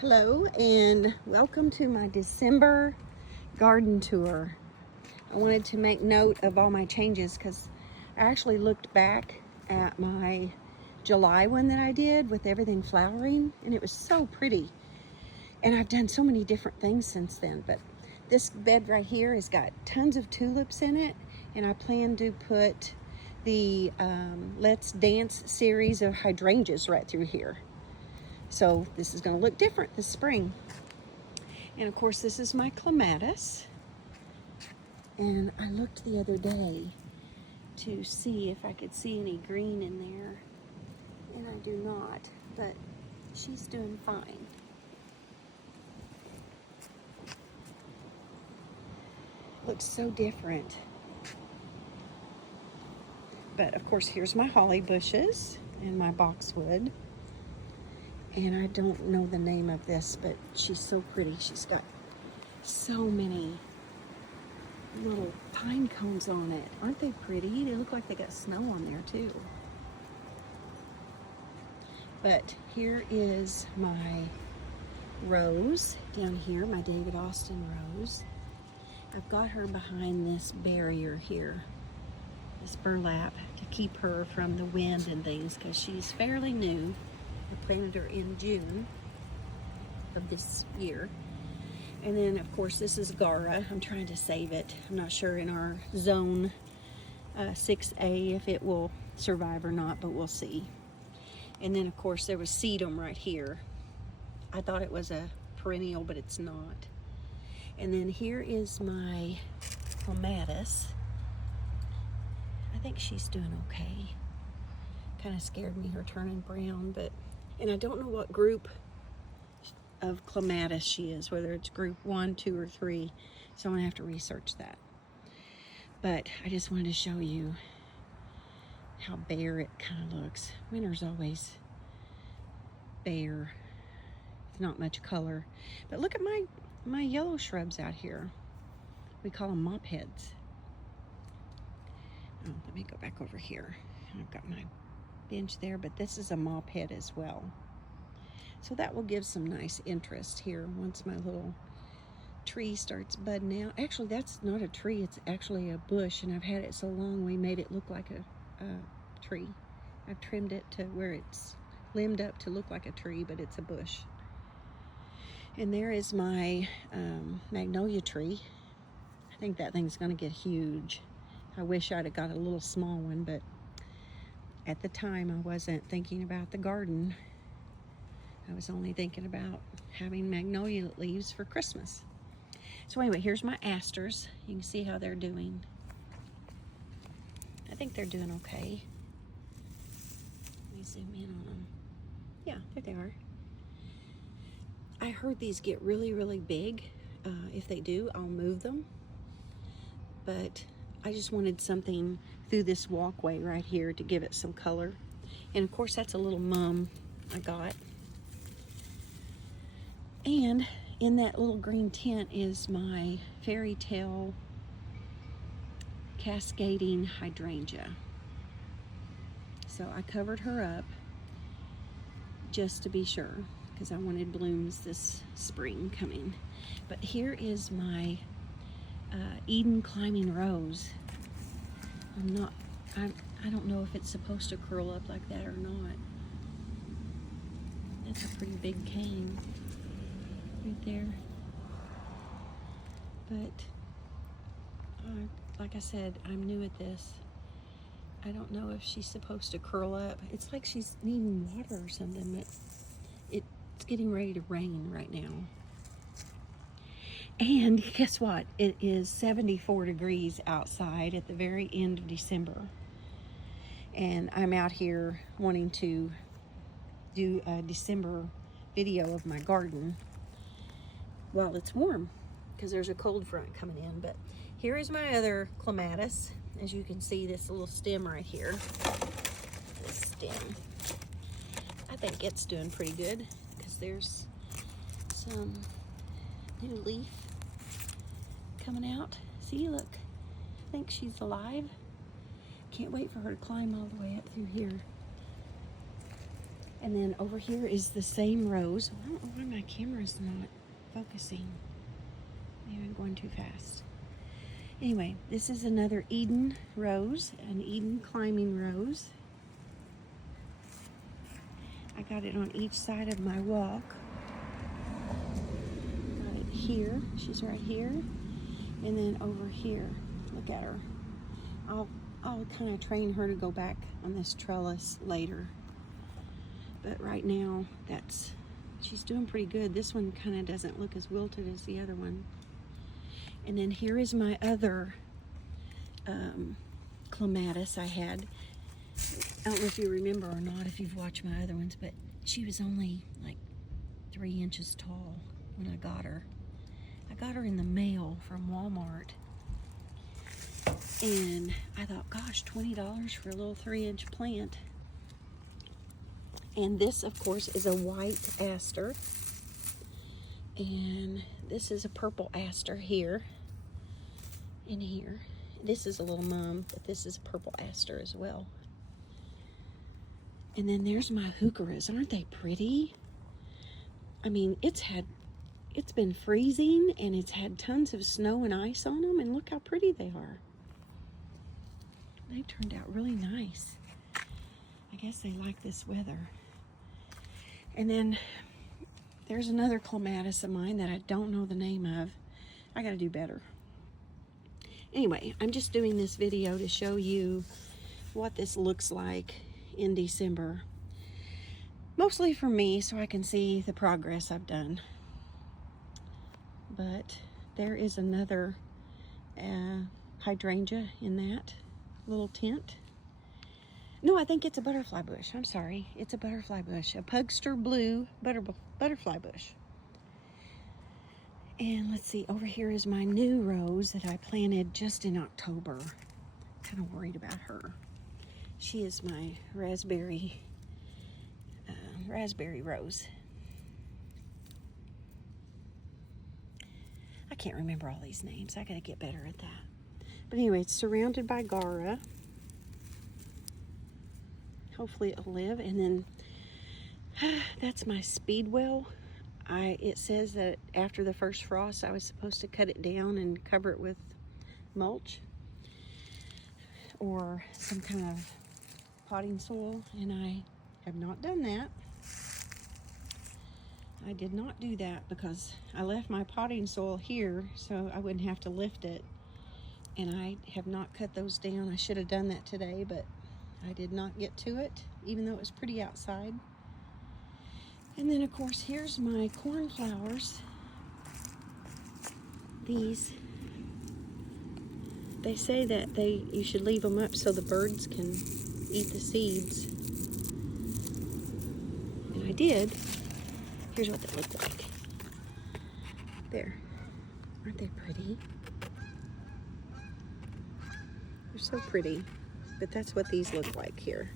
Hello and welcome to my December garden tour. I wanted to make note of all my changes because I actually looked back at my July one that I did with everything flowering, and it was so pretty. And I've done so many different things since then, but this bed right here has got tons of tulips in it, and I plan to put the Let's Dance series of hydrangeas right through here. So this is going to look different this spring. And of course, this is my clematis. And I looked the other day to see if I could see any green in there. And I do not, but she's doing fine. Looks so different. But of course, here's my holly bushes and my boxwood. And I don't know the name of this, but she's so pretty. She's got so many little pine cones on it. Aren't they pretty? They look like they got snow on there too. But here is my rose down here, my David Austin rose. I've got her behind this barrier here, this burlap, to keep her from the wind and things because she's fairly new. I planted her in June of this year. And then of course this is Gara. I'm trying to save it. I'm not sure in our zone 6A if it will survive or not, but we'll see. And then of course there was sedum right here. I thought it was a perennial, but it's not. And then here is my clematis. I think she's doing okay. Kind of scared me, her turning brown, but, and I don't know what group of clematis she is, whether it's group 1, 2, or 3. So I'm gonna have to research that. But I just wanted to show you how bare it kind of looks. Winter's always bare. It's not much color. But look at my yellow shrubs out here. We call them mop heads. Oh, let me go back over here. I've got my bench there, but this is a mop head as well. So that will give some nice interest here once my little tree starts budding out. Actually, that's not a tree, it's actually a bush, and I've had it so long we made it look like a tree. I've trimmed it to where it's limbed up to look like a tree, but it's a bush. And there is my magnolia tree. I think that thing's gonna get huge. I wish I'd have got a little small one, but at the time I wasn't thinking about the garden. I was only thinking about having magnolia leaves for Christmas. So anyway, here's my asters. You can see how they're doing. I think they're doing okay. Let me zoom in on them. Yeah, there they are. I heard these get really, really big. If they do, I'll move them. But I just wanted something through this walkway right here to give it some color. And of course, that's a little mum I got. And in that little green tent is my fairy tale cascading hydrangea. So I covered her up just to be sure because I wanted blooms this spring coming. But here is my Eden climbing rose. I don't know if it's supposed to curl up like that or not. That's a pretty big cane right there. But like I said, I'm new at this. I don't know if she's supposed to curl up. It's like she's needing water or something, but it's getting ready to rain right now. And guess what? It is 74 degrees outside at the very end of December. And I'm out here wanting to do a December video of my garden while it's warm because there's a cold front coming in. But here is my other clematis. As you can see, this little stem right here. This stem. I think it's doing pretty good because there's some new leaf coming out. See, look. I think she's alive. Can't wait for her to climb all the way up through here. And then over here is the same rose. I don't know why my camera's not focusing. Maybe I'm going too fast. Anyway, this is another Eden rose, an Eden climbing rose. I got it on each side of my walk. Got it here. She's right here. And then over here. Look at her. I'll kind of train her to go back on this trellis later. But right now, she's doing pretty good. This one kind of doesn't look as wilted as the other one. And then here is my other clematis I had. I don't know if you remember or not, if you've watched my other ones, but she was only like 3 inches tall when I got her. I got her in the mail from Walmart. And I thought, gosh, $20 for a little 3-inch plant. And this, of course, is a white aster. And this is a purple aster here. And here. This is a little mum, but this is a purple aster as well. And then there's my heucheras. Aren't they pretty? I mean, it's been freezing, and it's had tons of snow and ice on them, and look how pretty they are. They turned out really nice. I guess they like this weather. And then there's another clematis of mine that I don't know the name of. I gotta do better. Anyway, I'm just doing this video to show you what this looks like in December. Mostly for me, so I can see the progress I've done. But there is another hydrangea in that little tent. No, I think it's a butterfly bush. I'm sorry. It's a butterfly bush. A Pugster blue butterfly bush. And let's see, over here is my new rose that I planted just in October. Kind of worried about her. She is my raspberry rose. I can't remember all these names. I gotta get better at that. But anyway, it's surrounded by Gara. Hopefully it'll live. And then that's my speedwell. It says that after the first frost, I was supposed to cut it down and cover it with mulch or some kind of potting soil, and I have not done that. I did not do that because I left my potting soil here so I wouldn't have to lift it, and I have not cut those down. I should have done that today, but I did not get to it, even though it was pretty outside. And then, of course, here's my cornflowers. These, they say that you should leave them up so the birds can eat the seeds. And I did. Here's what they look like. There. Aren't they pretty? They're so pretty. But that's what these look like here.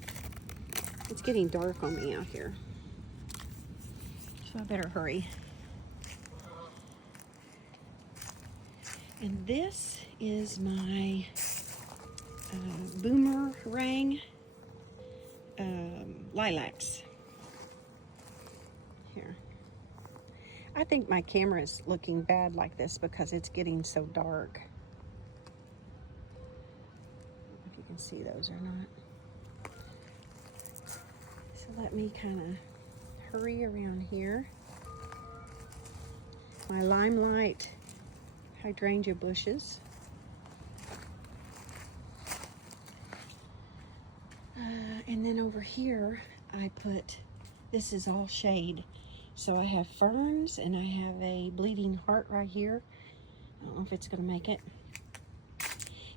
It's getting dark on me out here, so I better hurry. And this is my boomerang lilacs. Here. I think my camera is looking bad like this because it's getting so dark. If you can see those or not. So let me kind of hurry around here. My limelight hydrangea bushes. And then over here, I put, this is all shade. So I have ferns and I have a bleeding heart right here. I don't know if it's gonna make it.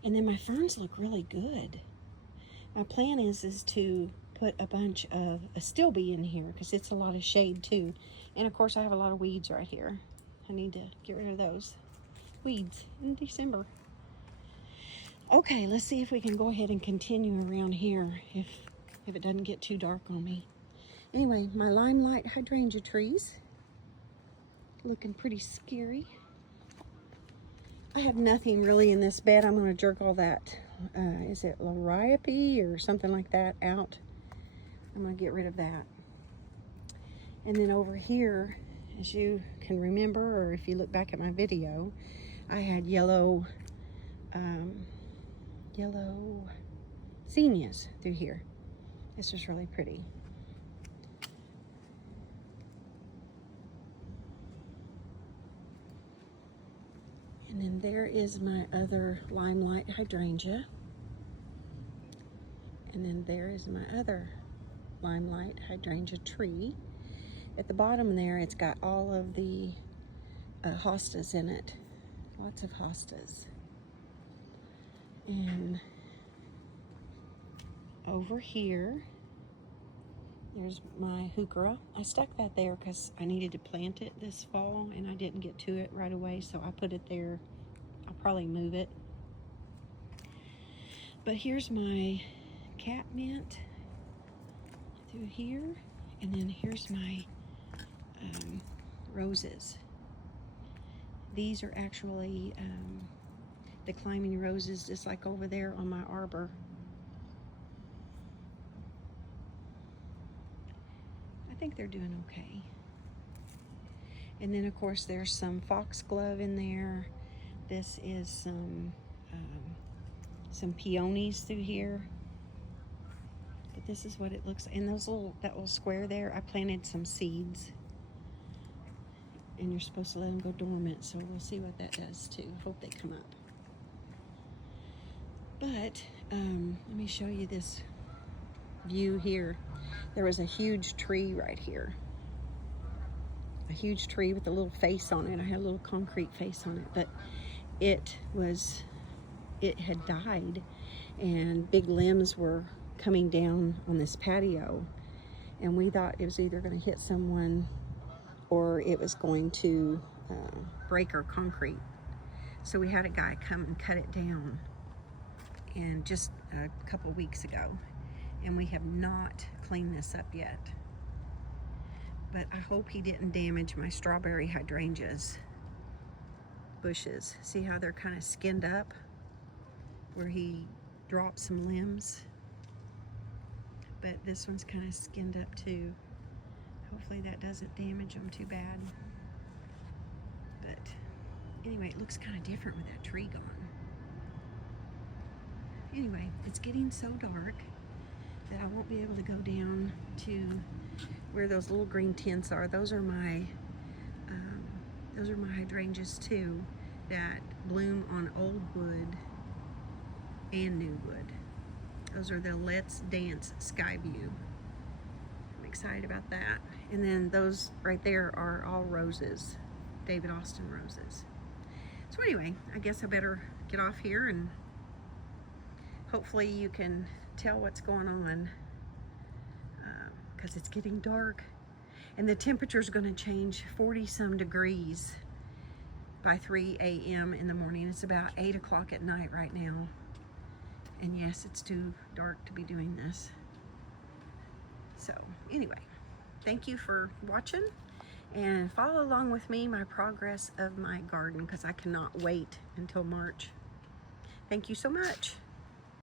And then my ferns look really good. My plan is to put a bunch of astilbe in here because it's a lot of shade too. And of course I have a lot of weeds right here. I need to get rid of those weeds in December. Okay, let's see if we can go ahead and continue around here if it doesn't get too dark on me. Anyway, my limelight hydrangea trees looking pretty scary. I have nothing really in this bed. I'm going to jerk all that, is it liriope or something like that out? I'm going to get rid of that. And then over here, as you can remember, or if you look back at my video, I had yellow zinnias through here. This was really pretty. And then there is my other limelight hydrangea. And then there is my other limelight hydrangea tree. At the bottom there, it's got all of the hostas in it. Lots of hostas. And over here, there's my heuchera. I stuck that there because I needed to plant it this fall and I didn't get to it right away, so I put it there. I'll probably move it. But here's my catmint through here, and then here's my roses. These are actually the climbing roses, just like over there on my arbor. I think they're doing okay. And then of course there's some foxglove in there. This is some peonies through here. But this is what it looks like. And that little square there, I planted some seeds. And you're supposed to let them go dormant, so we'll see what that does too. Hope they come up. But let me show you this view here. There was a huge tree right here. A huge tree with a little face on it. I had a little concrete face on it, but it had died, and big limbs were coming down on this patio, and we thought it was either going to hit someone or it was going to break our concrete. So we had a guy come and cut it down, and just a couple weeks ago, and we have not cleaned this up yet. But I hope he didn't damage my strawberry hydrangeas bushes. See how they're kind of skinned up where he dropped some limbs? But this one's kind of skinned up too. Hopefully that doesn't damage them too bad. But anyway, it looks kind of different with that tree gone. Anyway, it's getting so dark that I won't be able to go down to where those little green tents are. Those are my hydrangeas too, that bloom on old wood and new wood. Those are the Let's Dance Sky View. I'm excited about that. And then those right there are all roses, David Austin roses. So anyway, I guess I better get off here, and hopefully you can tell what's going on, because it's getting dark and the temperature is going to change 40-some degrees by 3 a.m. in the morning. It's about 8 o'clock at night right now. And yes, it's too dark to be doing this. So anyway, thank you for watching, and follow along with me, my progress of my garden, because I cannot wait until March. Thank you so much.